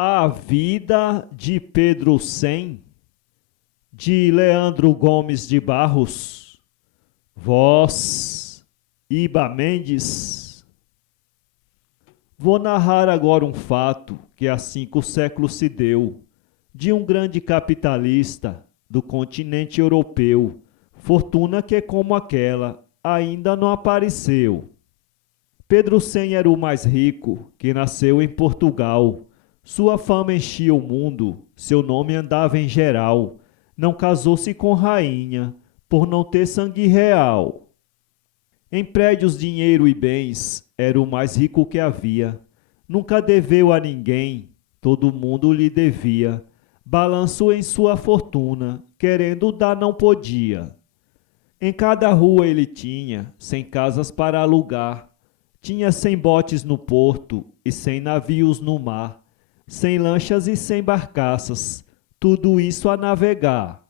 A vida de Pedro Sem, de Leandro Gomes de Barros, voz Iba Mendes. Vou narrar agora um fato que há 5 séculos se deu, de um grande capitalista do continente europeu, fortuna que como aquela ainda não apareceu. Pedro Sem era o mais rico que nasceu em Portugal. Sua fama enchia o mundo, seu nome andava em geral. Não casou-se com rainha, por não ter sangue real. Em prédios, dinheiro e bens, era o mais rico que havia. Nunca deveu a ninguém, todo mundo lhe devia. Balanço em sua fortuna, querendo dar não podia. Em cada rua ele tinha 100 casas para alugar. Tinha 100 botes no porto e 100 navios no mar. 100 lanchas e 100 barcaças, tudo isso a navegar.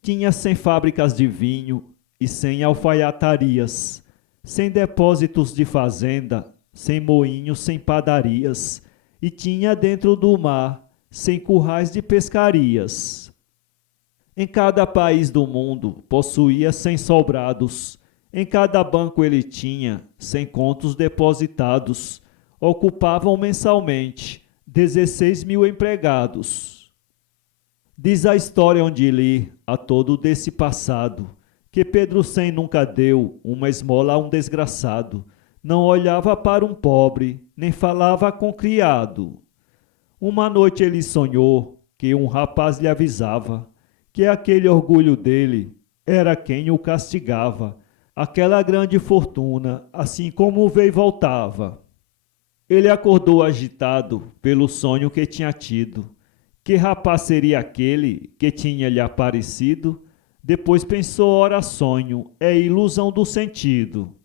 Tinha 100 fábricas de vinho e 100 alfaiatarias, 100 depósitos de fazenda, 100 moinhos, 100 padarias, e tinha dentro do mar 100 currais de pescarias. Em cada país do mundo possuía 100 sobrados, em cada banco ele tinha 100 contos depositados, ocupavam mensalmente 16 mil empregados. Diz a história onde li a todo desse passado, que Pedro Sem nunca deu uma esmola a um desgraçado, não olhava para um pobre, nem falava com criado. Uma noite ele sonhou que um rapaz lhe avisava que aquele orgulho dele era quem o castigava, aquela grande fortuna, assim como veio e voltava. Ele acordou agitado pelo sonho que tinha tido. Que rapaz seria aquele que tinha lhe aparecido? Depois pensou, ora sonho, é ilusão do sentido.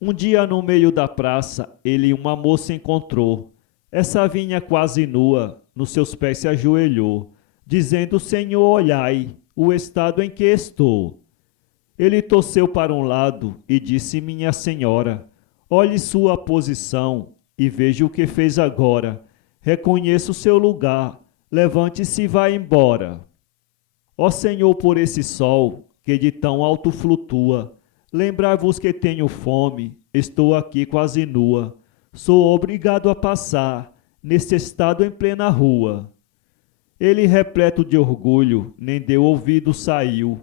Um dia no meio da praça ele uma moça encontrou. Essa vinha quase nua, nos seus pés se ajoelhou, dizendo, Senhor, olhai o estado em que estou. Ele torceu para um lado e disse, minha senhora, olhe sua posição e veja o que fez agora. Reconheça o seu lugar, levante-se e vá embora. Ó Senhor, por esse sol que de tão alto flutua, lembrai-vos que tenho fome, estou aqui quase nua. Sou obrigado a passar neste estado em plena rua. Ele, repleto de orgulho, nem deu ouvido, saiu.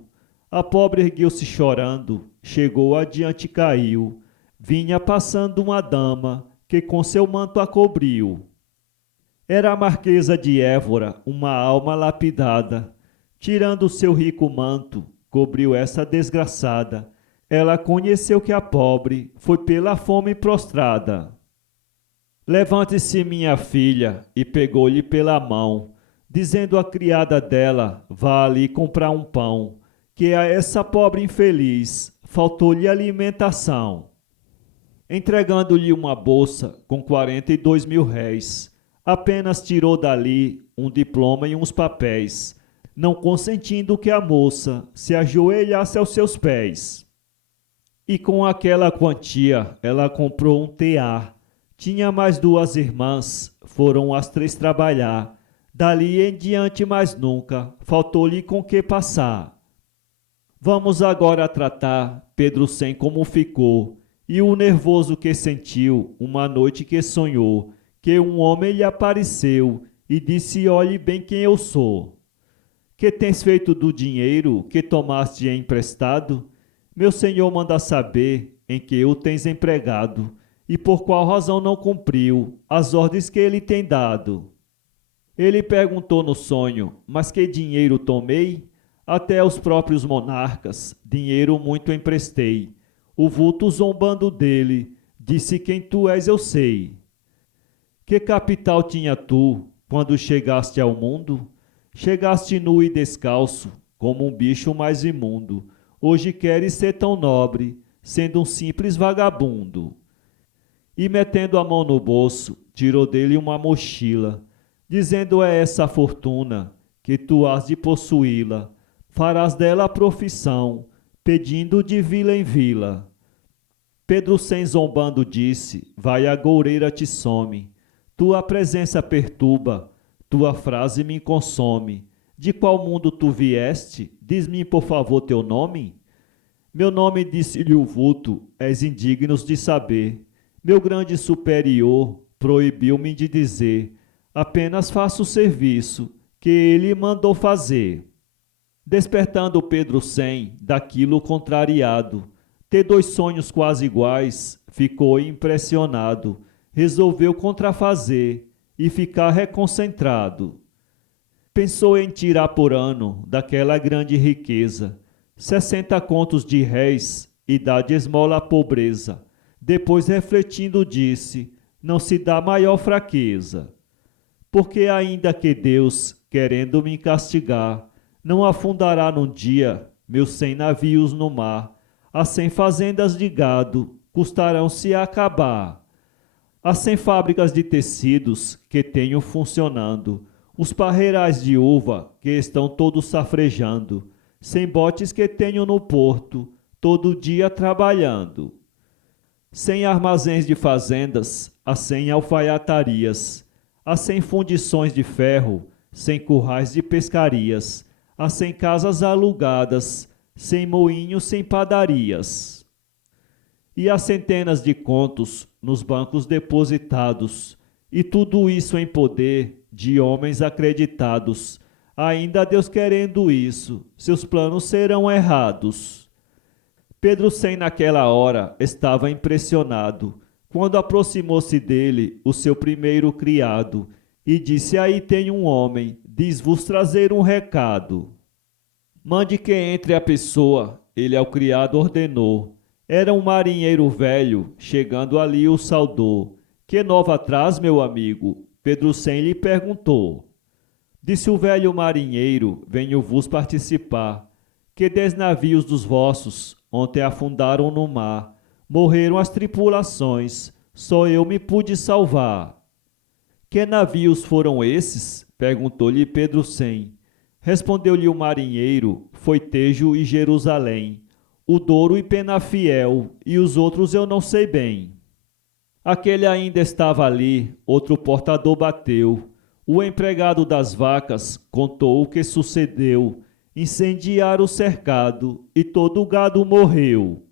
A pobre ergueu-se chorando, chegou adiante e caiu. Vinha passando uma dama, que com seu manto a cobriu. Era a Marquesa de Évora, uma alma lapidada. Tirando seu rico manto, cobriu essa desgraçada. Ela conheceu que a pobre foi pela fome prostrada. Levante-se, minha filha, e pegou-lhe pela mão, dizendo à criada dela, vá ali comprar um pão, que a essa pobre infeliz faltou-lhe alimentação. Entregando-lhe uma bolsa com 42 mil réis, apenas tirou dali um diploma e uns papéis, não consentindo que a moça se ajoelhasse aos seus pés. E com aquela quantia ela comprou um tear. Tinha mais 2 irmãs, foram as 3 trabalhar. Dali em diante mais nunca faltou-lhe com que passar. Vamos agora tratar Pedro Sem como ficou, e o nervoso que sentiu uma noite que sonhou, que um homem lhe apareceu e disse, olhe bem quem eu sou. Que tens feito do dinheiro que tomaste emprestado? Meu senhor manda saber em que o tens empregado, e por qual razão não cumpriu as ordens que ele tem dado. Ele perguntou no sonho, mas que dinheiro tomei? Até aos próprios monarcas dinheiro muito emprestei. O vulto zombando dele, disse, quem tu és eu sei. Que capital tinha tu quando chegaste ao mundo? Chegaste nu e descalço, como um bicho mais imundo. Hoje queres ser tão nobre, sendo um simples vagabundo. E metendo a mão no bolso, tirou dele uma mochila, dizendo, é essa a fortuna, que tu has de possuí-la. farás dela a profissão, pedindo de vila em vila. Pedro sem zombando disse, vai a goureira te some, tua presença perturba, tua frase me consome. De qual mundo tu vieste? Diz-me por favor teu nome. Meu nome, disse-lhe o vulto, és indignos de saber. Meu grande superior proibiu-me de dizer, apenas faço o serviço que ele mandou fazer. Despertando Pedro sem, daquilo contrariado, ter dois sonhos quase iguais, ficou impressionado, resolveu contrafazer e ficar reconcentrado. Pensou em tirar por ano daquela grande riqueza 60 contos de réis e dar de esmola à pobreza. Depois, refletindo, disse, não se dá maior fraqueza. Porque ainda que Deus, querendo me castigar, não afundará num dia meus 100 navios no mar, as 100 fazendas de gado custarão se acabar. As 100 fábricas de tecidos que tenho funcionando, os parreirais de uva que estão todos safrejando, 100 botes que tenho no porto, todo dia trabalhando. 100 armazéns de fazendas, as 100 alfaiatarias, as 100 fundições de ferro, 100 currais de pescarias, as 100 casas alugadas, 100 moinhos, 100 padarias. E as centenas de contos nos bancos depositados, e tudo isso em poder de homens acreditados. Ainda Deus querendo isso, seus planos serão errados. Pedro sem naquela hora estava impressionado, quando aproximou-se dele o seu primeiro criado, e disse, aí tem um homem, diz-vos trazer um recado. Mande que entre a pessoa, ele ao criado ordenou. Era um marinheiro velho, chegando ali o saudou. Que nova traz, meu amigo? Pedro sem lhe perguntou. Disse o velho marinheiro, venho vos participar, que 10 navios dos vossos ontem afundaram no mar, morreram as tripulações, só eu me pude salvar. Que navios foram esses? Perguntou-lhe Pedro sem. Respondeu-lhe o marinheiro, foi Tejo e Jerusalém, o Douro e Penafiel, e os outros eu não sei bem. Aquele ainda estava ali, outro portador bateu. O empregado das vacas contou o que sucedeu. Incendiaram o cercado e todo o gado morreu.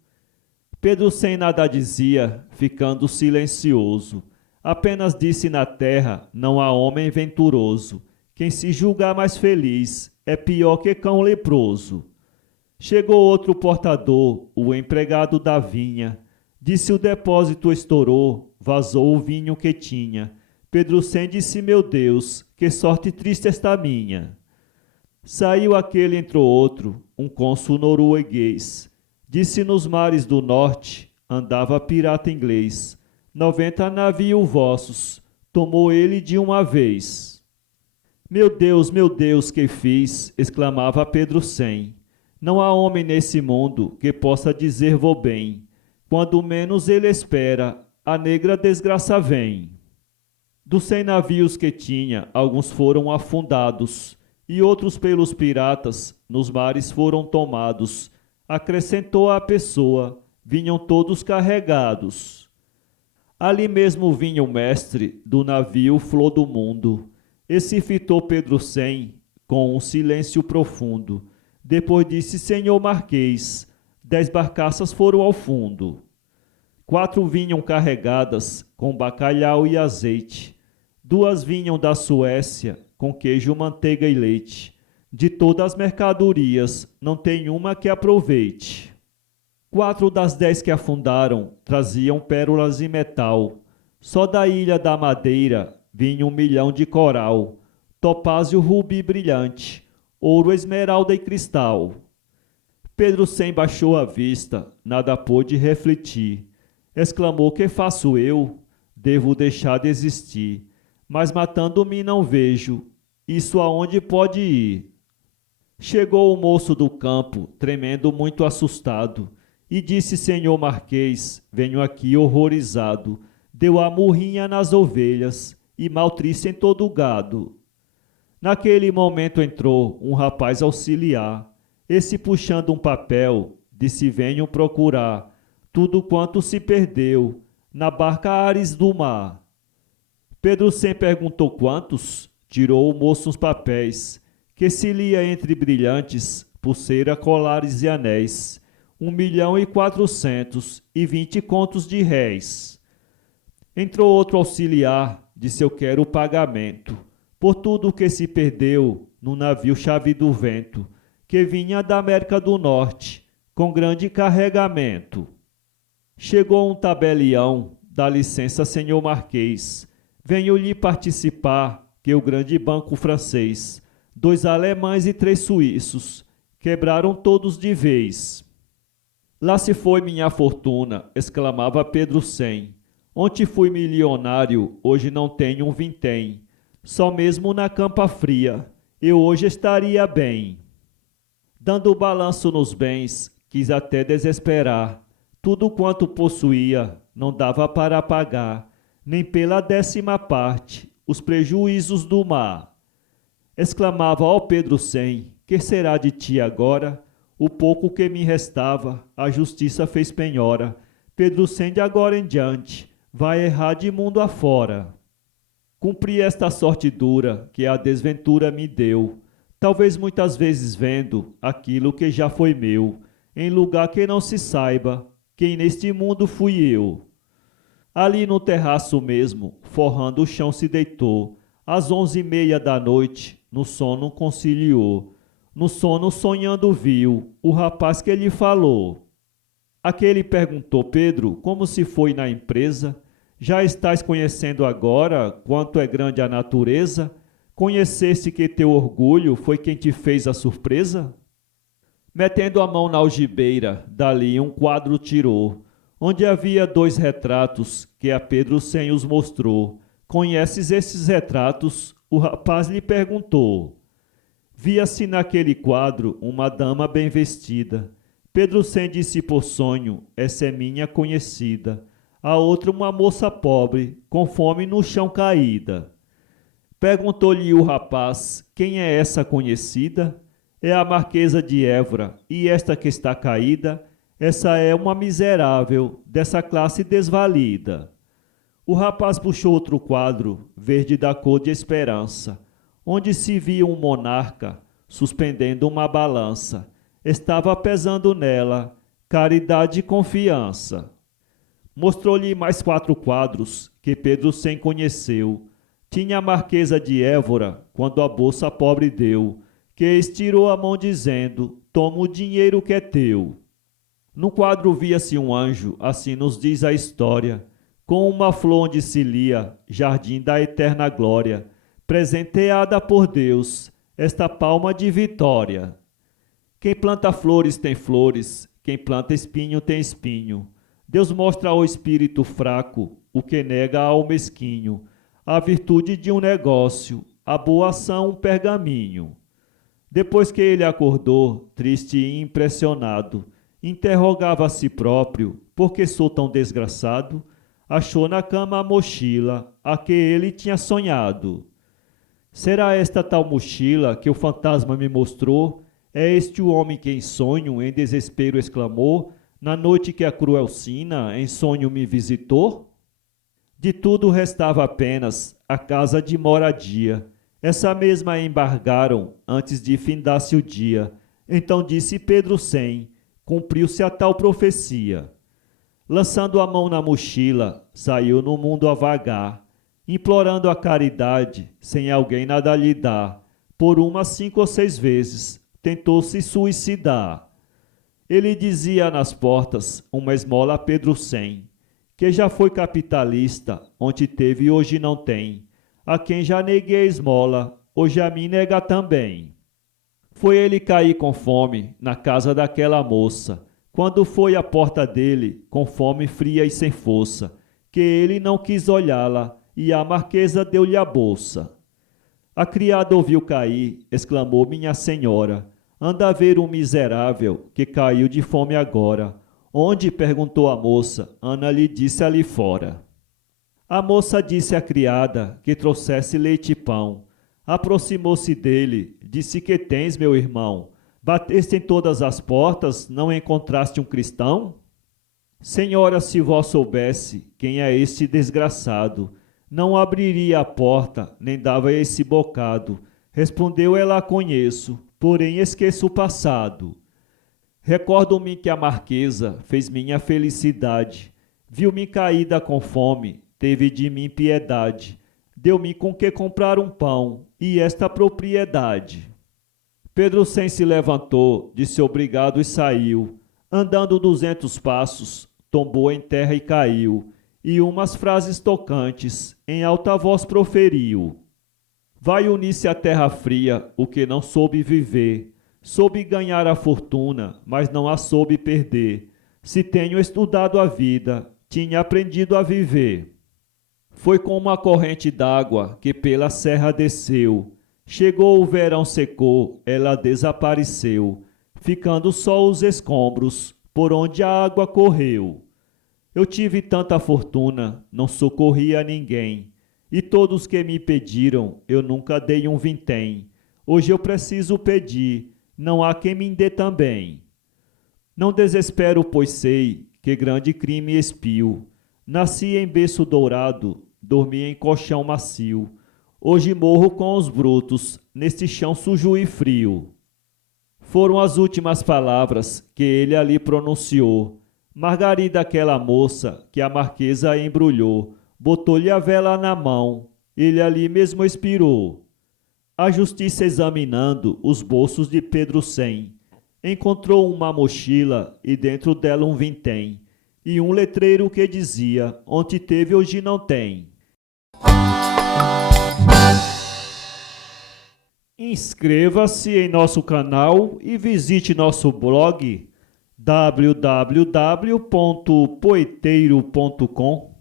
Pedro sem nada dizia, ficando silencioso. Apenas disse na terra, não há homem venturoso. Quem se julgar mais feliz é pior que cão leproso. Chegou outro portador, o empregado da vinha. Disse o depósito estourou, vazou o vinho que tinha. Pedro sem disse, meu Deus, que sorte triste esta minha. Saiu aquele, entrou outro, um cônsul norueguês. Disse nos mares do norte, andava pirata inglês. 90 navios vossos, tomou ele de uma vez. Meu Deus, que fiz? Exclamava Pedro sem. Não há homem nesse mundo que possa dizer vou bem. Quando menos ele espera, a negra desgraça vem. Dos 100 navios que tinha, alguns foram afundados, e outros pelos piratas nos mares foram tomados. Acrescentou a pessoa, vinham todos carregados. Ali mesmo vinha o mestre do navio Flor do Mundo. Esse fitou Pedro sem, com um silêncio profundo. Depois disse, senhor Marquês, 10 barcaças foram ao fundo. 4 vinham carregadas com bacalhau e azeite. 2 vinham da Suécia com queijo, manteiga e leite. De todas as mercadorias, não tem uma que aproveite. 4 das 10 que afundaram traziam pérolas e metal. Só da ilha da Madeira vinha 1 milhão de coral, topázio, rubi brilhante, ouro, esmeralda e cristal. Pedro sem baixou a vista, nada pôde refletir. Exclamou, que faço eu? Devo deixar de existir. Mas matando-me não vejo, isso aonde pode ir? Chegou o moço do campo, tremendo muito assustado, e disse, senhor Marquês, venho aqui horrorizado. Deu a murrinha nas ovelhas e maltrice em todo o gado. Naquele momento entrou um rapaz auxiliar. Esse, puxando um papel, disse: venham procurar tudo quanto se perdeu na barca Ares do mar. Pedro sem perguntou quantos, tirou o moço uns papéis, que se lia entre brilhantes, pulseira, colares e anéis, 1.420 contos de réis. Entrou outro auxiliar, disse: eu quero o pagamento por tudo que se perdeu no navio Chave do Vento, que vinha da América do Norte, com grande carregamento. Chegou um tabelião: dá licença, senhor Marquês, venho lhe participar que o grande banco francês, 2 alemães e 3 suíços, quebraram todos de vez. Lá se foi minha fortuna, exclamava Pedro Cem. Ontem fui milionário, hoje não tenho um vintém. Só mesmo na campa fria, eu hoje estaria bem. Dando o balanço nos bens, quis até desesperar. Tudo quanto possuía não dava para pagar, nem pela 10ª parte, os prejuízos do mar. Exclamava: ó Pedro Cem, que será de ti agora? O pouco que me restava, a justiça fez penhora. Pedro Cem, de agora em diante, vai errar de mundo afora. Cumpri esta sorte dura que a desventura me deu, talvez muitas vezes vendo aquilo que já foi meu, em lugar que não se saiba quem neste mundo fui eu. Ali no terraço mesmo, forrando o chão se deitou, às 11h30 da noite, no sono conciliou. No sono sonhando viu o rapaz que lhe falou. Aquele perguntou: Pedro, como se foi na empresa? Já estás conhecendo agora quanto é grande a natureza? Conheceste que teu orgulho foi quem te fez a surpresa? Metendo a mão na algibeira, dali um quadro tirou, onde havia 2 retratos, que a Pedro Cem os mostrou. Conheces esses retratos? O rapaz lhe perguntou. Via-se naquele quadro uma dama bem vestida. Pedro Cem disse por sonho: essa é minha conhecida. A outra uma moça pobre, com fome no chão caída. Perguntou-lhe o rapaz: quem é essa conhecida? É a Marquesa de Évora, e esta que está caída, essa é uma miserável, dessa classe desvalida. O rapaz puxou outro quadro, verde da cor de esperança, onde se via um monarca, suspendendo uma balança. Estava pesando nela caridade e confiança. Mostrou-lhe mais 4 quadros, que Pedro Cem conheceu. Tinha a Marquesa de Évora, quando a bolsa pobre deu, que estirou a mão dizendo: toma o dinheiro que é teu. No quadro via-se um anjo, assim nos diz a história, com uma flor onde se lia jardim da eterna glória, presenteada por Deus, esta palma de vitória. Quem planta flores tem flores, quem planta espinho tem espinho. Deus mostra ao espírito fraco o que nega ao mesquinho, a virtude de um negócio, a boa ação um pergaminho. Depois que ele acordou, triste e impressionado, interrogava a si próprio: por que sou tão desgraçado? Achou na cama a mochila, a que ele tinha sonhado. Será esta tal mochila que o fantasma me mostrou? É este o homem que em sonho, em desespero exclamou, na noite que a cruel sina em sonho me visitou? De tudo restava apenas a casa de moradia. Essa mesma embargaram antes de findar-se o dia. Então disse Pedro Cem: cumpriu-se a tal profecia. Lançando a mão na mochila, saiu no mundo a vagar, implorando a caridade, sem alguém nada lhe dar. Por 5 ou 6 vezes tentou se suicidar. Ele dizia nas portas uma esmola a Pedro Cem, que já foi capitalista, onde teve e hoje não tem. A quem já neguei a esmola, hoje a mim nega também. Foi ele cair com fome na casa daquela moça, quando foi à porta dele, com fome fria e sem força, que ele não quis olhá-la, e a Marquesa deu-lhe a bolsa. A criada ouviu cair, exclamou: minha senhora, anda ver um miserável que caiu de fome agora. Onde? Perguntou a moça. Ana lhe disse: ali fora. A moça disse à criada que trouxesse leite e pão. Aproximou-se dele, disse: que tens, meu irmão? Bateste em todas as portas, não encontraste um cristão? Senhora, se vós soubesse quem é este desgraçado, não abriria a porta, nem dava esse bocado. Respondeu ela: conheço, porém esqueço o passado. Recordo-me que a marquesa fez minha felicidade, viu-me caída com fome, teve de mim piedade, deu-me com que comprar um pão e esta propriedade. Pedro Sem se levantou, disse obrigado e saiu. Andando 200 passos, tombou em terra e caiu, e umas frases tocantes em alta voz proferiu. Vai unir-se à terra fria o que não soube viver, soube ganhar a fortuna, mas não a soube perder. Se tenho estudado a vida, tinha aprendido a viver. Foi como uma corrente d'água que pela serra desceu. Chegou o verão, secou, ela desapareceu, ficando só os escombros por onde a água correu. Eu tive tanta fortuna, não socorri a ninguém, e todos que me pediram, eu nunca dei um vintém. Hoje eu preciso pedir, não há quem me dê também. Não desespero, pois sei que grande crime expio. Nasci em berço dourado, dormi em colchão macio. Hoje morro com os brutos, neste chão sujo e frio. Foram as últimas palavras que ele ali pronunciou. Margarida, aquela moça que a marquesa embrulhou, botou-lhe a vela na mão, ele ali mesmo expirou. A justiça, examinando os bolsos de Pedro Sem, encontrou uma mochila e dentro dela um vintém, e um letreiro que dizia: onde teve hoje não tem. Inscreva-se em nosso canal e visite nosso blog www.poeteiro.com.